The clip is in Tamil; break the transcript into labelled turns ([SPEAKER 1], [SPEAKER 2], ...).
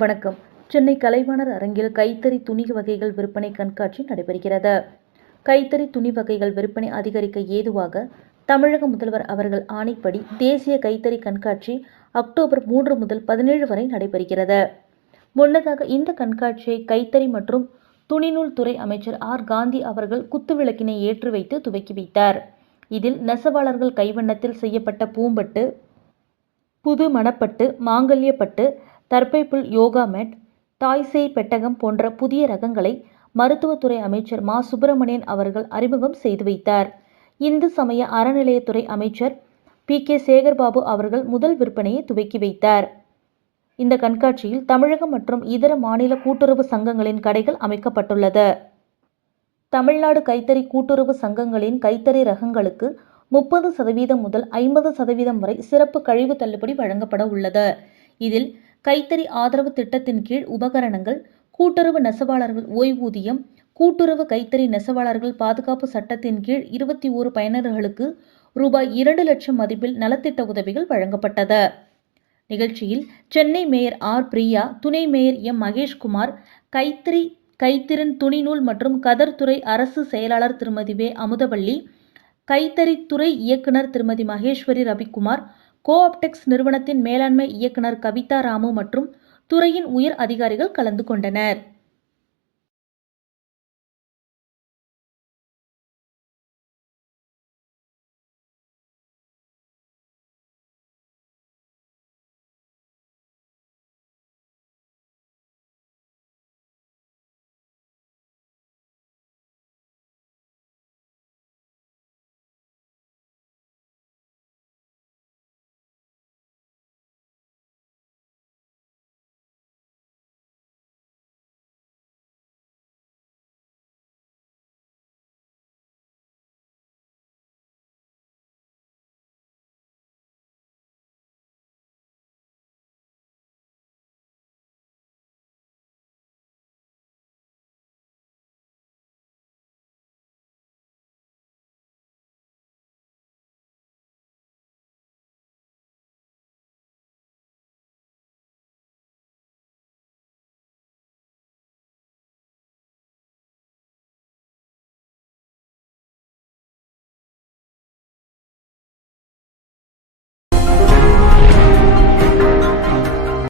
[SPEAKER 1] வணக்கம் சென்னை கலைவாணர் அரங்கில் கைத்தறி துணி வகைகள் விற்பனை கண்காட்சி நடைபெறுகிறது கைத்தறி துணி வகைகள் விற்பனை அதிகரிக்க ஏதுவாக தமிழக முதல்வர் அவர்கள் ஆணைப்படி தேசிய கைத்தறி கண்காட்சி அக்டோபர் மூன்று முதல் பதினேழு வரை நடைபெறுகிறது முன்னதாக இந்த கண்காட்சியை கைத்தறி மற்றும் துணிநூல் துறை அமைச்சர் ஆர் காந்தி அவர்கள் குத்துவிளக்கினை ஏற்றி வைத்து துவக்கி வைத்தார் இதில் நெசவாளர்கள் கைவண்ணத்தில் செய்யப்பட்ட பூம்பட்டு புது மணப்பட்டு மாங்கல்யப்பட்டு தர்பைப்புல் யோகா மேட் தாய்சேய் பெட்டகம் போன்ற புதிய ரகங்களை மருத்துவத்துறை அமைச்சர் மா சுப்பிரமணியன் அவர்கள் அறிமுகம் செய்து வைத்தார் இந்து சமய அறநிலையத்துறை அமைச்சர் பி கே சேகர்பாபு அவர்கள் முதல் விற்பனையை துவக்கி வைத்தார் இந்த கண்காட்சியில் தமிழகம் மற்றும் இதர மாநில கூட்டுறவு சங்கங்களின் கடைகள் அமைக்கப்பட்டுள்ளது தமிழ்நாடு கைத்தறி கூட்டுறவு சங்கங்களின் கைத்தறி ரகங்களுக்கு முப்பது சதவீதம் முதல் ஐம்பது சதவீதம் வரை சிறப்பு கழிவு தள்ளுபடி வழங்கப்பட உள்ளது இதில் கைத்தறி ஆதரவு திட்டத்தின் கீழ் உபகரணங்கள் கூட்டுறவு நெசவாளர்கள் ஓய்வூதியம் கூட்டுறவு கைத்தறி நெசவாளர்கள் பாதுகாப்பு சட்டத்தின் கீழ் இருபத்தி ஓரு பயனர்களுக்கு ரூபாய் இரண்டு லட்சம் மதிப்பில் நலத்திட்ட உதவிகள் வழங்கப்பட்டது நிகழ்ச்சியில் சென்னை மேயர் ஆர் பிரியா துணை மேயர் எம் மகேஷ்குமார் கைத்தறி கைத்திறன் துணிநூல் மற்றும் கதர்துறை அரசு செயலாளர் திருமதி வே அமுதவள்ளி கைத்தறித்துறை இயக்குனர் திருமதி மகேஸ்வரி ரவிக்குமார் கோஆப்டெக்ஸ் நிறுவனத்தின் மேலாண்மை இயக்குனர் கவிதா ராமு மற்றும் துறையின் உயர் அதிகாரிகள் கலந்து கொண்டனர்